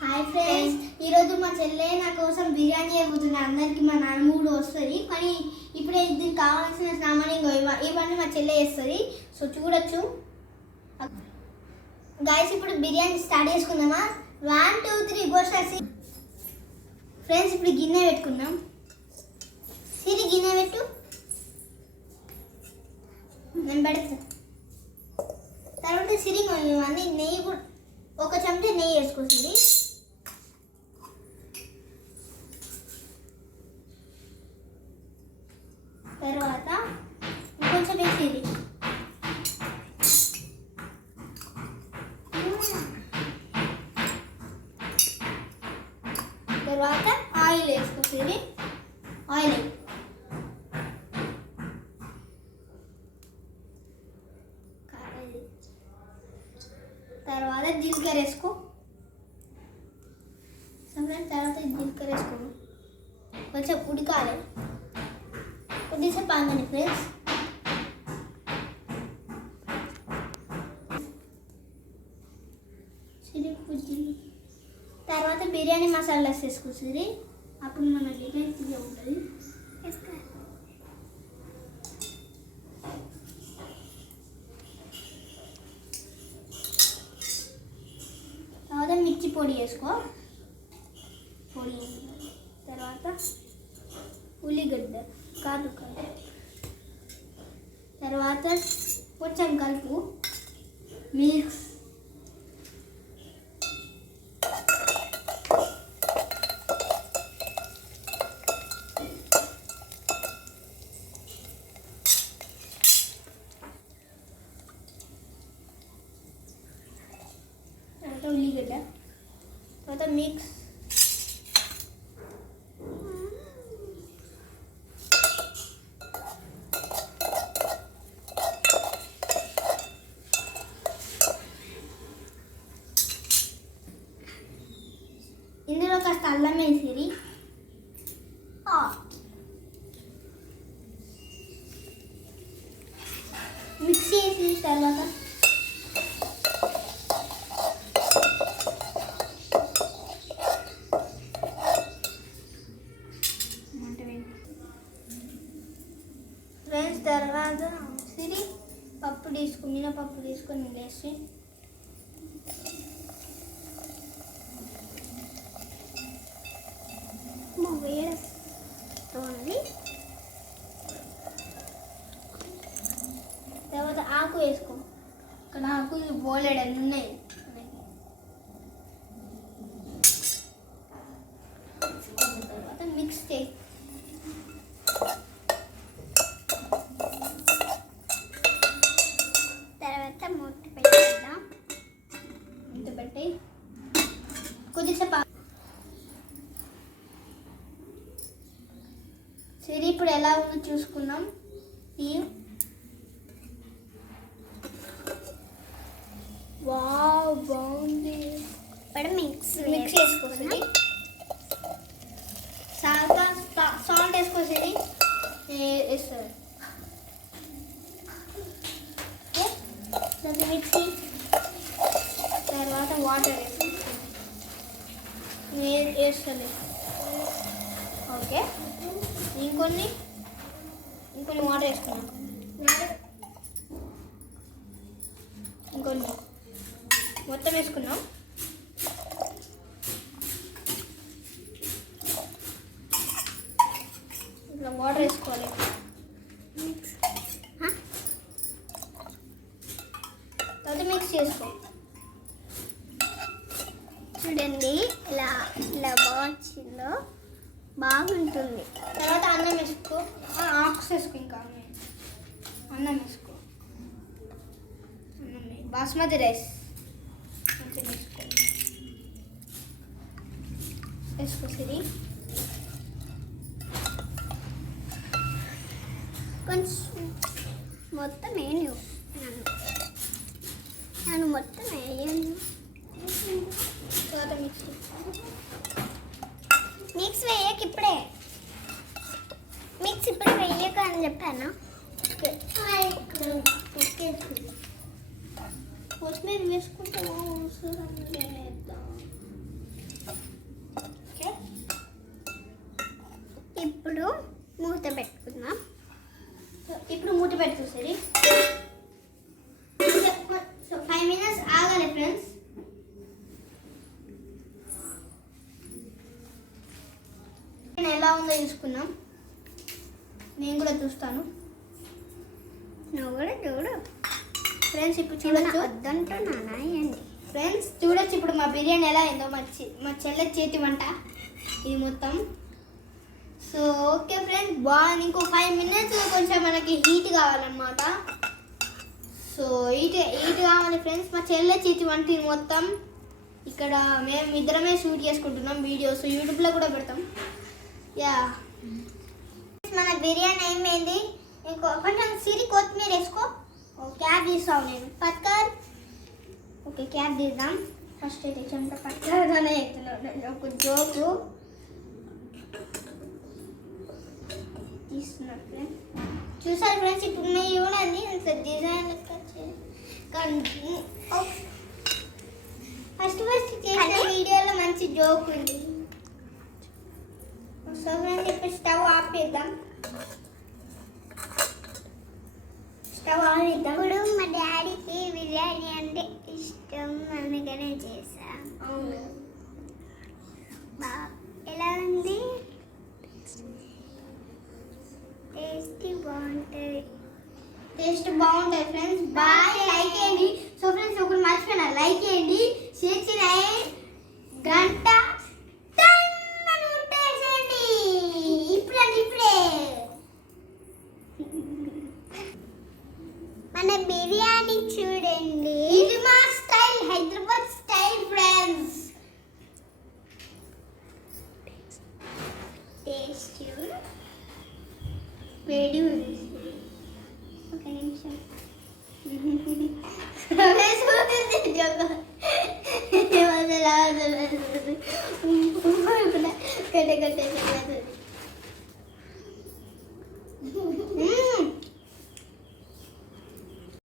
Hi friends, ఈరోజు మా చెల్లె నా కోసం బిర్యానీ అయిపోతుంది. అందరికి మా నాన్న కూడా వస్తుంది, కానీ ఇప్పుడే దీనికి కావాల్సిన సామాన్లు ఇవన్నీ మా చెల్లె చేస్తుంది. సో చూడొచ్చు గైస్. ఇప్పుడు బిర్యానీ స్టార్ట్ చేసుకుందామా? 1 2 3 గో స్టార్ట్. ఫ్రెండ్స్, ఇప్పుడు గిన్నె పెట్టుకుందాం. సిరి గిన్నె పెట్టు, నేను పెడతా. తర్వాత సిరి అన్నీ నెయ్యి కూడా ఒక చెంచా నెయ్యి వేసుకొస్తుంది. తర్వాత కొంచెం వేసేది. తర్వాత ఆయిల్ వేసుకొస్తుంది. ఆయిల్ తర్వాత జీలకర్ర వేసుకో. తర్వాత జీలకర్ర వేసుకో, కొంచెం ఉడకాలి. కొద్దిసేపు ఆగండి ఫ్రెండ్స్. తర్వాత బిర్యానీ మసాలాస్ వేసుకొస్తుంది. అప్పుడు మన బిర్యానీ తీయ ఉంటుంది. తర్వాత మిర్చి పొడి వేసుకో. పొడి తర్వాత ఉల్లిగడ్డ కాదు. తర్వాత కొంచెం కలుపు. మిక్స్. తర్వాత ఉల్లిగడ్డ. తర్వాత మిక్స్. ఇందులో కాస్త అల్లం వేసిరి. మిక్స్ చేసి తర్వాత ఫ్రెండ్స్, తర్వాత సిరి పప్పు మినపప్పు తీసుకొని వేసి వేస్తుంది. తర్వాత ఆకు వేసుకో. ఇక్కడ ఆకు బోలెడు అన్నీ ఉన్నాయి. తర్వాత మిక్స్ చేయి. తర్వాత మూత పెట్టేద్దాం. మూత పెట్టి కొద్దిసేపు సరే, ఇప్పుడు ఎలా ఉందో చూసుకుందాం. వావ్, బాగుంది. ఇప్పుడు మిక్స్ చేసుకోండి. సాల్ట్ వేసుకోండి. వేస్తుంది మిర్చి. తర్వాత వాటర్ వేస్తుంది. ఓకే, ఇంకొన్ని వాటర్ వేసుకున్నాం. ఇంకొన్ని మొత్తం వేసుకున్నాం. ఇట్లా వాటర్ వేసుకోవాలి. తర్వాత మిక్స్ చేసుకో. చూడండి ఇలా బాగా బాగుంటుంది. తర్వాత అన్నం వేసుకో. ఆక్స్ వేసుకో. ఇంకా అన్నం వేసుకో. బాస్మతి రైస్ కొంచెం వేసుకో సిరి. కొంచెం మొత్తం వేయను. నేను మొత్తం వేయను. తర్వాత మిక్స్ వేయక ఇప్పుడే. మిక్స్ ఇప్పుడు వేయక అని చెప్పాను. కొత్తిమీర వేసుకుంటే బాగుందో చూసుకున్నాం. నేను కూడా చూస్తాను. నువ్వు కూడా చూడు ఫ్రెండ్స్. ఇప్పుడు చూడొచ్చు. వద్దంటున్నానా అండి ఫ్రెండ్స్ చూడొచ్చు ఇప్పుడు మా బిర్యానీ ఎలా అయిందో. మా చెల్లె చేతి వంట ఇది మొత్తం. సో ఓకే ఫ్రెండ్స్, బాగుంది. ఇంకో 5 minutes కొంచెం మనకి హీట్ కావాలన్నమాట. సో హీట్ కావాలి ఫ్రెండ్స్. మా చెల్లె చేతి వంట ఇది మొత్తం. ఇక్కడ మేము ఇద్దరమే షూట్ చేసుకుంటున్నాం వీడియోస్, యూట్యూబ్లో కూడా పెడతాం. యా, మన బిర్యానీ అయిపోయింది. ఇంకో కొంచెం కొత్తిమీర వేసుకో. క్యాప్ తీస్తావు నేను పక్కర్. ఓకే, క్యాప్ తీద్దాం. ఫస్ట్ అయితే చెంత పక్కనే ఎత్తున్నాను. ఒక జోకు తీస్తున్నారు ఫ్రెండ్స్. చూసారు ఫ్రెండ్స్, ఇప్పుడు మీరు చూడండి అంత డిజైన్ ఫస్ట్ చేసిన వీడియోలో మంచి జోక్ ఉంది. సో ఫ్రెండ్స్ ఇప్పుడు స్టవ్ ఆఫ్ చేద్దాం. ఇప్పుడు మా డాడీకి బిర్యానీ అంటే ఇష్టం, అందుకనే చేసా. అవును, ఎలా ఉంది? టేస్ట్ బాగుంటుంది ఫ్రెండ్స్. బాయ్, లైక్ చేయండి. సో ఫ్రెండ్స్ ఒకటి మర్చిపోయినా, లైక్ చేయండి, షేర్ చేయండి, గంట అని ఉంటేసేయండి. ఇప్పుడే మన బిర్యానీ చూడండి. ఇది మా style, Hyderabad style friends. Taste వేడి ఉంది. ఒక నిమిషం. కట్టే